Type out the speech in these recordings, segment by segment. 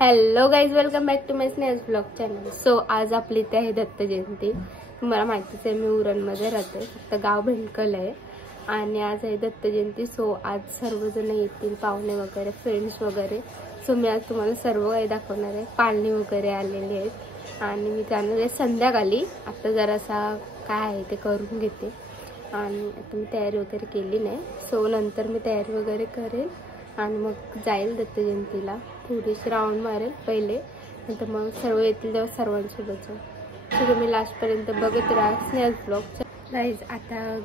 Hello guys, welcome back to my Snehal blog channel. So आज आपली इथे आहे दत्त जयंती. तुम्हाला माहितीच आहे मी उरणमध्ये राहते, फक्त गाव भेंडकल आहे. आणि आज आहे दत्त जयंती. सो आज सर्वजण येतील, पाहुणे वगैरे, फ्रेंड्स वगैरे. सो मी आज तुम्हाला सर्व काही दाखवणार आहे. पाळणी वगैरे आलेली आहेत आणि मी जाणार आहे संध्याकाळी. आता जरासा काय आहे ते करून घेते आणि आता मी तयारी वगैरे केली नाही. सो नंतर मी तयारी वगैरे करेल आणि मग जाईल दत्त जयंतीला. थोडीशी राऊंड मारेल पहिले, नंतर मग सर्व येतील तेव्हा सर्वांसोबत जाऊ. सो तुम्ही लास्टपर्यंत बघत राहा स्नेहल ब्लॉग. गाईज आता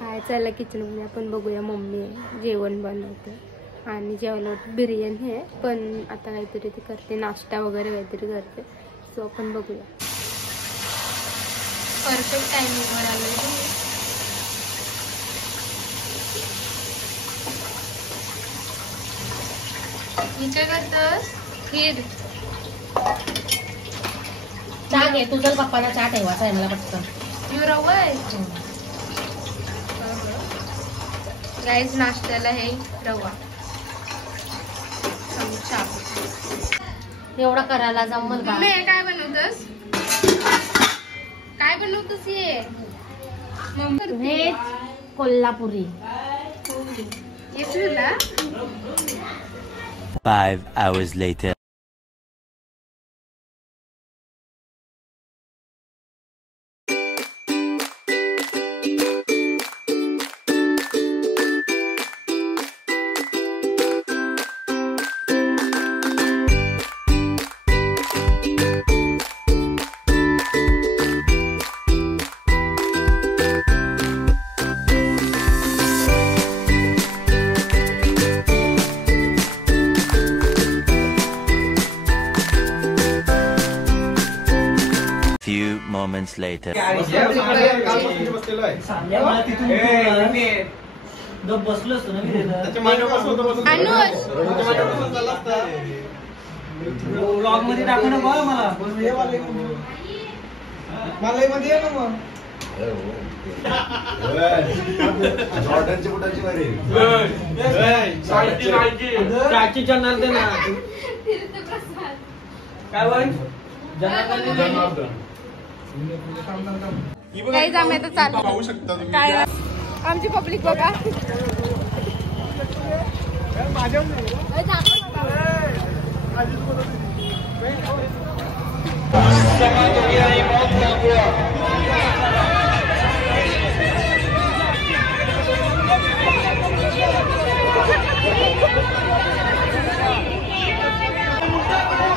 काय चाललं किचनमध्ये आपण बघूया. मम्मी जेवण बनवते आणि जेवायला बिर्याणी आहे, पण आता काहीतरी ती करते, नाश्ता वगैरे काहीतरी करते. सो आपण बघूया. परफेक्ट टायमिंगवर आलोय. काय करतोस? खीर. चहा घे, तुझं पप्पाला चहा ठेवायचा आहे मला पटकन. यू रवा आहे गाईज. नाश्त्याला हे रवा चमचा. एवढा करायला जमल का? काय बनवतोस? काय बनवतोस? हे कोल्हापुरी. येतो ना. 5 hours later. Few moments later. काही आम्ही आता चालू पाहू शकता तुम्ही. काय आमची पब्लिक बघा.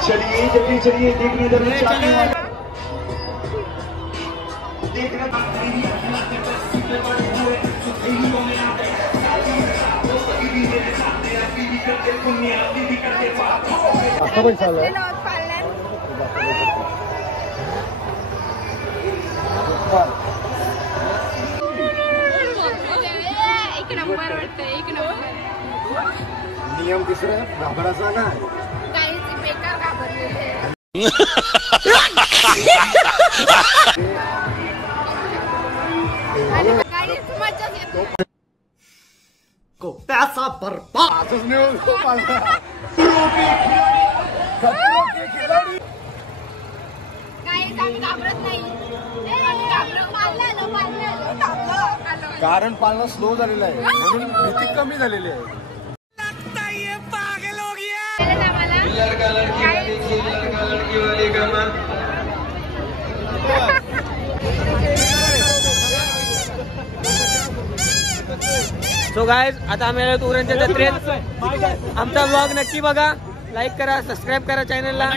चलिए जल्दी चलिए, देखने देखना पण चालू एक नंबर वाटतं. एक नंबर. नियम तिसरा घाबराचा ना. काही बेकार घाबरलेले. त्याचा बरबाद कारण पालना स्लो झालेलं आहे, म्हणून भीती कमी झालेली आहे. सो गाइस, आता आम्ही आलो उरणच्या जत्रेत. आमचा ब्लॉग नक्की बघा, लाईक करा, सबस्क्राईब करा चॅनलला.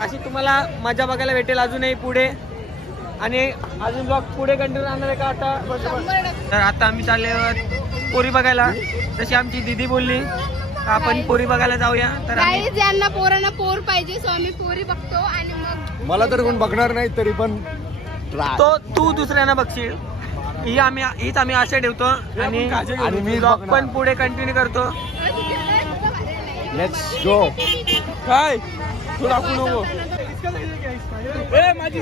अशी तुम्हाला मजा बघायला भेटेल अजूनही पुढे. आणि अजून ब्लॉग पुढे कंटिन्यू राहणार आहे का आता? तर आता आम्ही चालले आहोत पोरी बघायला. जशी आमची दीदी बोलली आपण पोरी बघायला जाऊया. तर ज्यांना पोरांना पोर पाहिजे, सो आम्ही पोरी बघतो. आणि मग मला तर कोण बघणार नाही तरी पण तो तू दुसऱ्यांना बघशील. हीच आम्ही आशा ठेवतो आणि मी ब्लॉग पण पुढे कंटिन्यू करतो. Let's go. काय तू दाखवू नको. माझी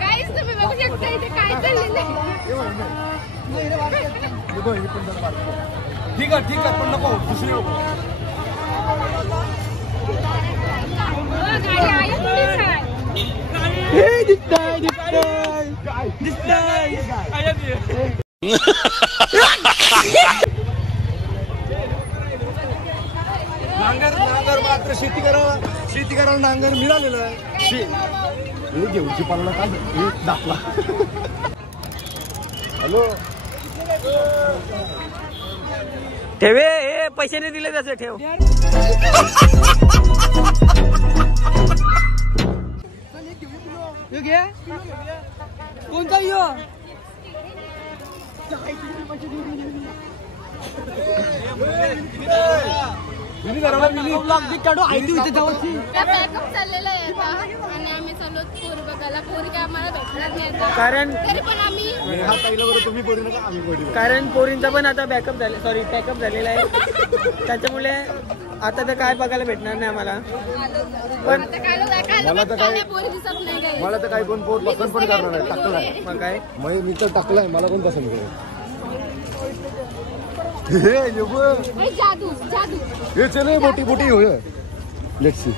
काहीच तुम्ही बघू शकता इथे काय चाललेलं ठीक आहे पण नको दुसरी नांगर मात्र शेती करायला नांगर मिळालेलं आहे. घेऊची पालना काय दाखला. हॅलो ठेवे हे पैसे नाही दिले त्याचे ठेव. कोणता बॅकअप चाललेलं आहे आता आणि आम्ही चाललो पोरी बघायला. पोरी काय आम्हाला भेटणार नाही आता. कारण तरी पण आम्ही कारण पोरींचा पण आता पॅकअप झालेला आहे. त्याच्यामुळे आता तर काय बघायला भेटणार नाही आम्हाला. पण पोरी दिसत नाही काही. मला तर काही कोण पोट पसंत पण करणार नाही. टाकलाय मग काय मी तर टाकलाय मला कोण पसंत करेल. जादू हे चल मोठी होय. Let's see.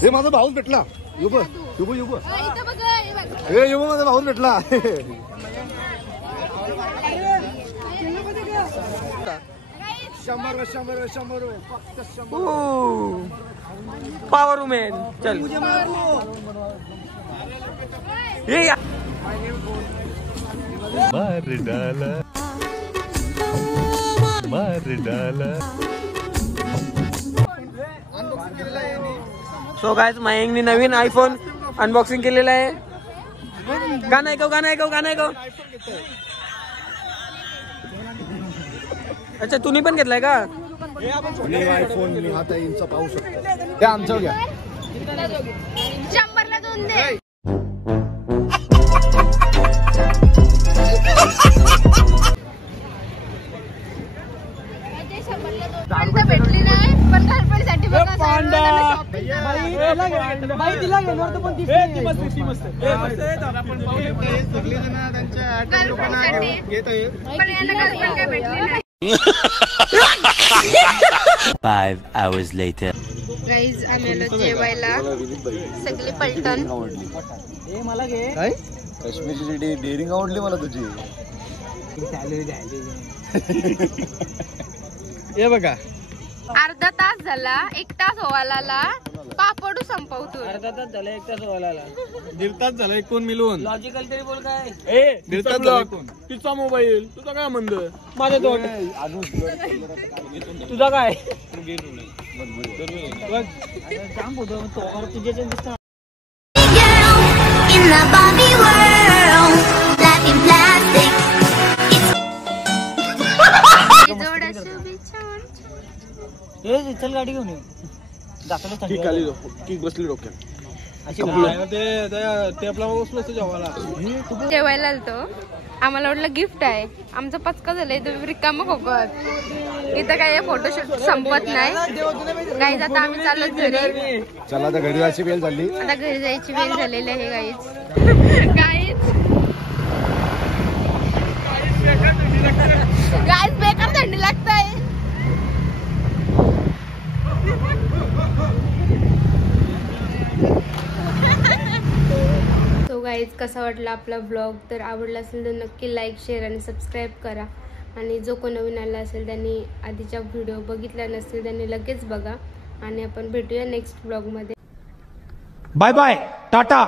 हे माझा भाऊच भेटला. युब इथं बघ हे युब माझा भाऊच भेटला. शंभर फक्त 100. Power women. चल ये या. मार डाला. सो गाइस मयंकनी नवीन आयफोन अनबॉक्सिंग केलेला आहे. गाणं ऐकव. अच्छा तुम्ही पण घेतलाय का? आयफोन मी आता इंचा पाहू शकतो. ते आमचं घ्या. 100ला 2 दे. भेटली नाही पण घरपणीसाठी भेटली. 5 hours later. गाईज आम्ही आलो जेवायला. सगळी पलटण. काय काश्मीरची डेअरिंग आवडली मला तुझी. हे बघा अर्धा तास झाला 1 तास व्हायला पापडू संपवतो. अर्धा तास झाला 1 तास व्हायला. 1.5 तास झाला कोण मिळून. लॉजिकल तरी बोल काय. 1.5 तास झाला कोण. तिचा मोबाईल तुझा काय म्हणत माझा तोट तुझा काय काम होतो तुझ्या In the Barbie world, life in plastic. चल गाडी घेऊन बसली डोक्यात. जेवायला आलतो. आम्हाला वाटलं गिफ्ट आहे. आमचं पचका झालंय तुम्ही रिकामं खोकत. इथं काय फोटोशूट संपत नाही. गाईज आता आम्ही चाललो घरी. चला आता घरी जायची वेळ झाली. आता घरी जायची वेळ झालेली आहे गाईज. गाईज बेकार थंडी लागताय. सो गाईज कसा वाटला आपला ब्लॉग. तर आवडला असेल तर नक्की लाईक शेअर आणि सबस्क्राईब करा. आणि जो कोण नवीन आला असेल त्यांनी आधीच्या व्हिडिओ बघितला नसेल त्यांनी लगेच बघा. आणि आपण भेटूया नेक्स्ट ब्लॉगमध्ये. Bye bye Tata.